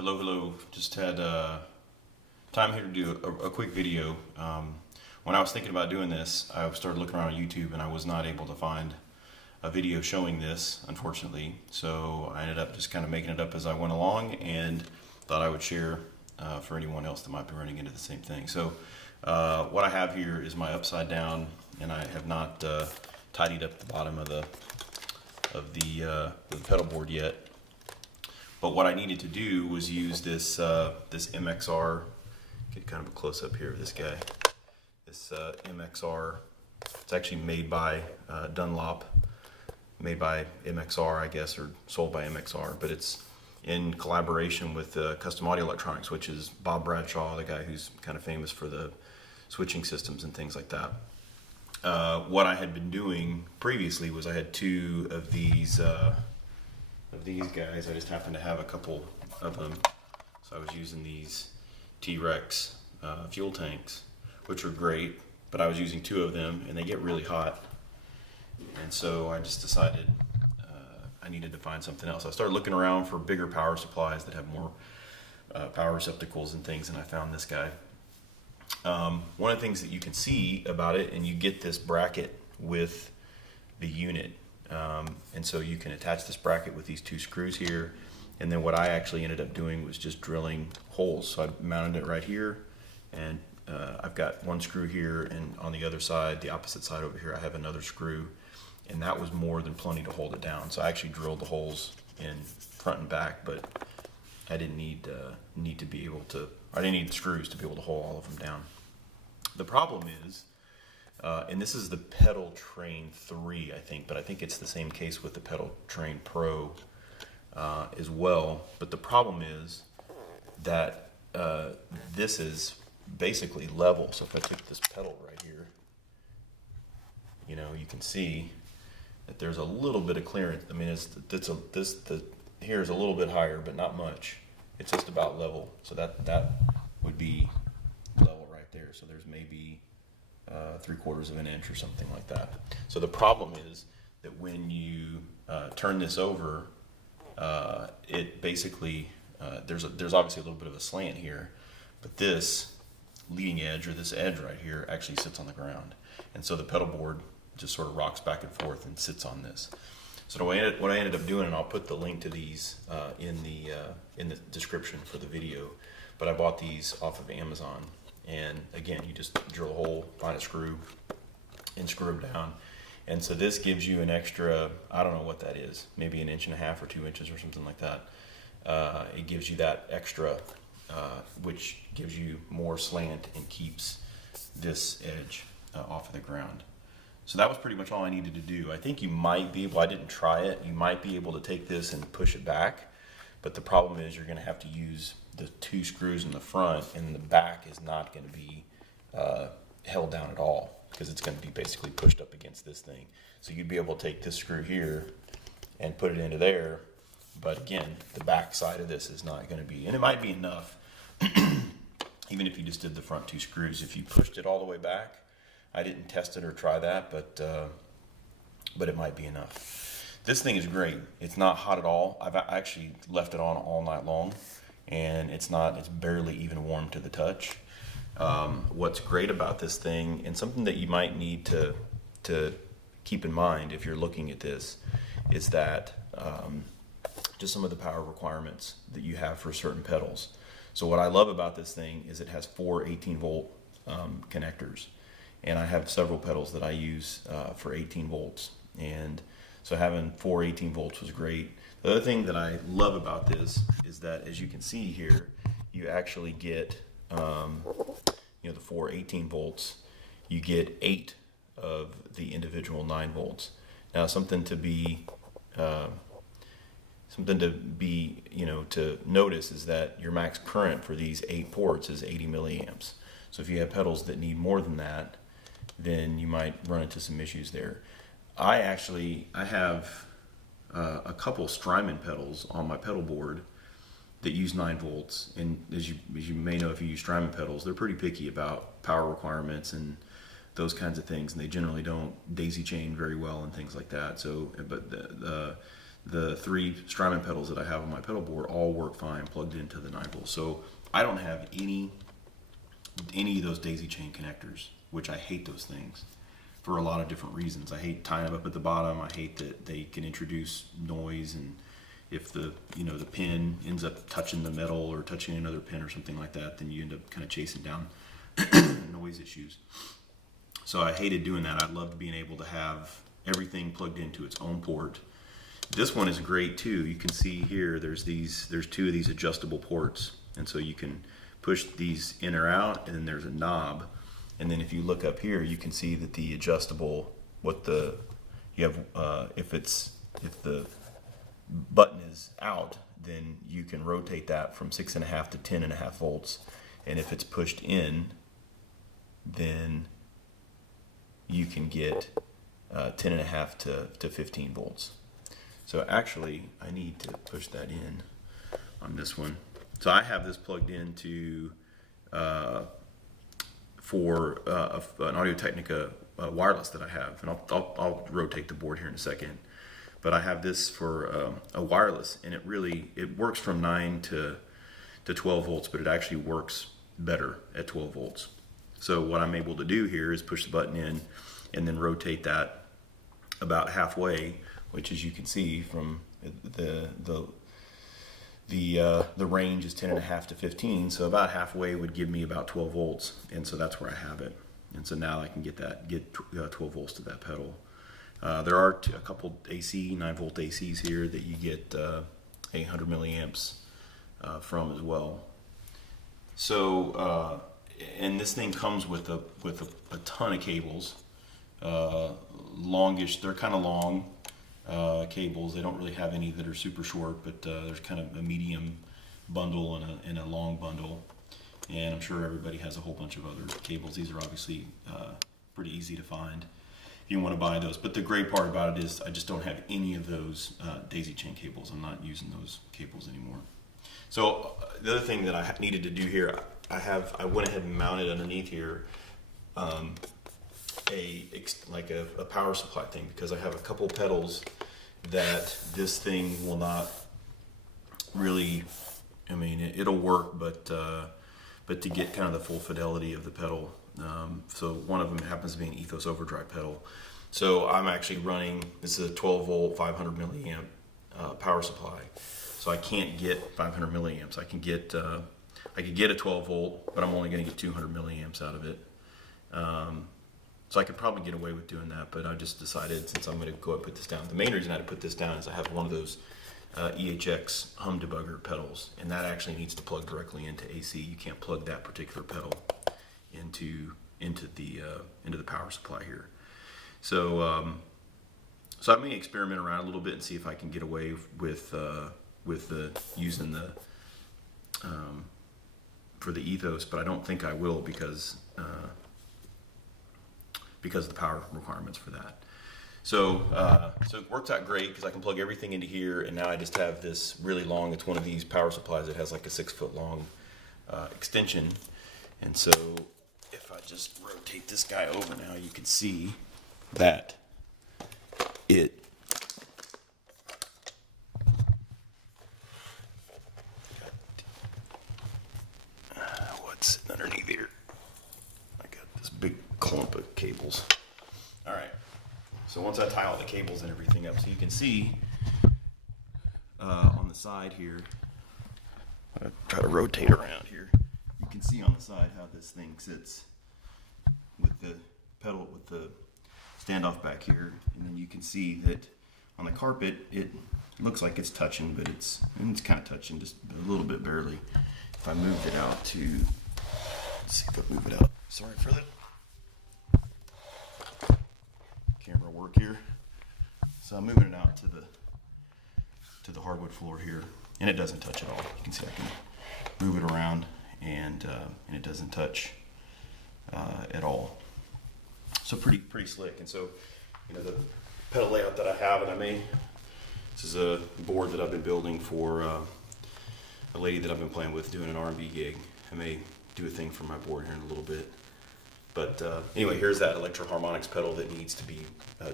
Hello. Just had time here to do a quick video. When I was thinking about doing this, I started looking around on YouTube and I was not able to find a video showing this, unfortunately. So I ended up just kind of making it up as I went along and thought I would share for anyone else that might be running into the same thing. So what I have here is my upside down, and I have not tidied up the bottom of the pedal board yet. But what I needed to do was use this this MXR. Get kind of a close up here of this guy. This MXR. It's actually made by Dunlop, made by MXR, I guess, or sold by MXR. But it's in collaboration with Custom Audio Electronics, which is Bob Bradshaw, the guy who's kind of famous for the switching systems and things like that. What I had been doing previously was I had two of these guys. I just happened to have a couple of them, so I was using these T-Rex fuel tanks, which are great, but I was using two of them and they get really hot, and so I just decided I needed to find something else. I started looking around for bigger power supplies that have more power receptacles and things, and I found this guy. One of the things that you can see about it, and you get this bracket with the unit, and so you can attach this bracket with these two screws here, and then what I actually ended up doing was just drilling holes. So I mounted it right here, and I've got one screw here, and on the other side, the opposite side over here, I have another screw, and that was more than plenty to hold it down. So I actually drilled the holes in front and back, but I didn't need to be able to, I didn't need screws to be able to hold all of them down. The problem is, and this is the Pedaltrain 3, I think, but I think it's the same case with the Pedaltrain Pro as well. But the problem is that this is basically level. So if I took this pedal right here, you know, you can see that there's a little bit of clearance. I mean, here is a little bit higher, but not much. It's just about level. So that would be level right there. So there's maybe 3/4 of an inch or something like that. So the problem is that when you turn this over, it basically there's obviously a little bit of a slant here, but this leading edge, or this edge right here, actually sits on the ground, and so the pedal board just sort of rocks back and forth and sits on this. So what I ended up doing, and I'll put the link to these in the description for the video, but I bought these off of Amazon. And again, you just drill a hole, find a screw, and screw them down. And so this gives you an extra, I don't know what that is, maybe 1.5 inches or 2 inches or something like that. It gives you that extra, which gives you more slant and keeps this edge off of the ground. So that was pretty much all I needed to do. I think you might be able, I didn't try it, you might be able to take this and push it back, but the problem is you're going to have to use the two screws in the front, and the back is not going to be held down at all, because it's going to be basically pushed up against this thing. So you'd be able to take this screw here and put it into there, but again, the back side of this is not going to be, and it might be enough, even if you just did the front two screws. If you pushed it all the way back, I didn't test it or try that, but it might be enough. This thing is great. It's not hot at all. I've actually left it on all night long, and it's barely even warm to the touch. What's great about this thing, and something that you might need to keep in mind if you're looking at this, is that just some of the power requirements that you have for certain pedals. So what I love about this thing is it has 4 18-volt connectors, and I have several pedals that I use for 18 volts, and so having 4 18 volts was great. The other thing that I love about this is that, as you can see here, you actually get, the 4 18 volts, you get 8 of the individual 9 volts. Now, something to notice is that your max current for these 8 ports is 80 milliamps. So if you have pedals that need more than that, then you might run into some issues there. I have a couple Strymon pedals on my pedal board that use 9 volts, and as you may know, if you use Strymon pedals, they're pretty picky about power requirements and those kinds of things, and they generally don't daisy chain very well and things like that. So, but the the 3 Strymon pedals that I have on my pedal board all work fine plugged into the 9 volt. So I don't have any of those daisy chain connectors, which I hate those things for a lot of different reasons. I hate tying them up at the bottom. I hate that they can introduce noise, and if the the pin ends up touching the metal or touching another pin or something like that, then you end up kind of chasing down noise issues. So I hated doing that. I loved being able to have everything plugged into its own port. This one is great too. You can see here there's 2 of these adjustable ports, and so you can push these in or out, and then there's a knob. And then if you look up here, you can see that the adjustable, if the button is out, then you can rotate that from 6.5 to 10.5 volts, and if it's pushed in, then you can get 10.5 to 15 volts. So actually, I need to push that in on this one. So I have this plugged into for an Audio-Technica wireless that I have, and I'll rotate the board here in a second. But I have this for a wireless, and it works from 9 to 12 volts, but it actually works better at 12 volts. So what I'm able to do here is push the button in and then rotate that about halfway, which, as you can see from the range is 10.5 to 15, so about halfway would give me about 12 volts, and so that's where I have it. And so now I can get 12 volts to that pedal. There are a couple AC 9-volt ACs here that you get 800 milliamps from as well. So and this thing comes with a ton of cables. Longish, they're kind of long cables. They don't really have any that are super short, but there's kind of a medium bundle and a long bundle. And I'm sure everybody has a whole bunch of other cables. These are obviously pretty easy to find if you want to buy those. But the great part about it is I just don't have any of those daisy chain cables. I'm not using those cables anymore. So the other thing that I needed to do here, I went ahead and mounted underneath here a power supply thing, because I have a couple pedals that this thing will not really, I mean, it'll work, but to get kind of the full fidelity of the pedal. So one of them happens to be an Ethos overdrive pedal. So I'm actually running, this is a 12 volt, 500 milliamp power supply. So I can't get 500 milliamps. I can get a 12 volt, but I'm only going to get 200 milliamps out of it. So I could probably get away with doing that, but I just decided, since I'm going to go and put this down. The main reason I had to put this down is I have one of those EHX hum debugger pedals, and that actually needs to plug directly into AC. You can't plug that particular pedal into the power supply here. So so I may experiment around a little bit and see if I can get away with using the for the Ethos, but I don't think I will, because of the power requirements for that. So so it works out great because I can plug everything into here, and now I just have this really long, it's one of these power supplies that has like a 6-foot long extension. And so if I just rotate this guy over now, you can see that it what's sitting underneath here? I got this big clump of cables. All right. So once I tie all the cables and everything up, so you can see on the side here, I try to rotate around here. You can see on the side how this thing sits with the pedal, with the standoff back here, and then you can see that on the carpet it looks like it's touching, but it's kind of touching just a little bit, barely. If I moved it out to, let's see if I move it out. Sorry for the camera work here. So I'm moving it out to the hardwood floor here, and it doesn't touch at all. You can see I can move it around, and it doesn't touch at all. So pretty slick. And so, you know, the pedal layout that I have, and this is a board that I've been building for a lady that I've been playing with doing an R&B gig. I may do a thing for my board here in a little bit. But anyway, here's that Electro Harmonics pedal that needs to be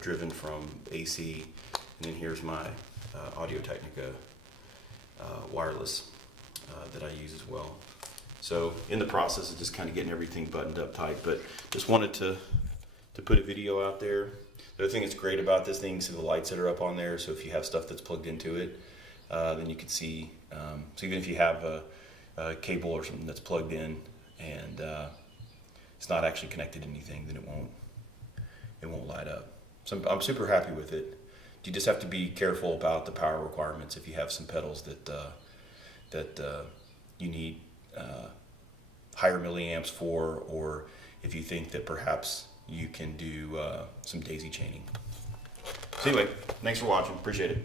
driven from AC. And then here's my Audio-Technica wireless that I use as well. So in the process of just kind of getting everything buttoned up tight, but just wanted to put a video out there. The other thing that's great about this thing is the lights that are up on there. So if you have stuff that's plugged into it, then you can see. So even if you have a cable or something that's plugged in and it's not actually connected to anything, then it won't light up. So I'm super happy with it. You just have to be careful about the power requirements if you have some pedals that you need higher milliamps for, or if you think that perhaps you can do some daisy chaining. So anyway, thanks for watching. Appreciate it.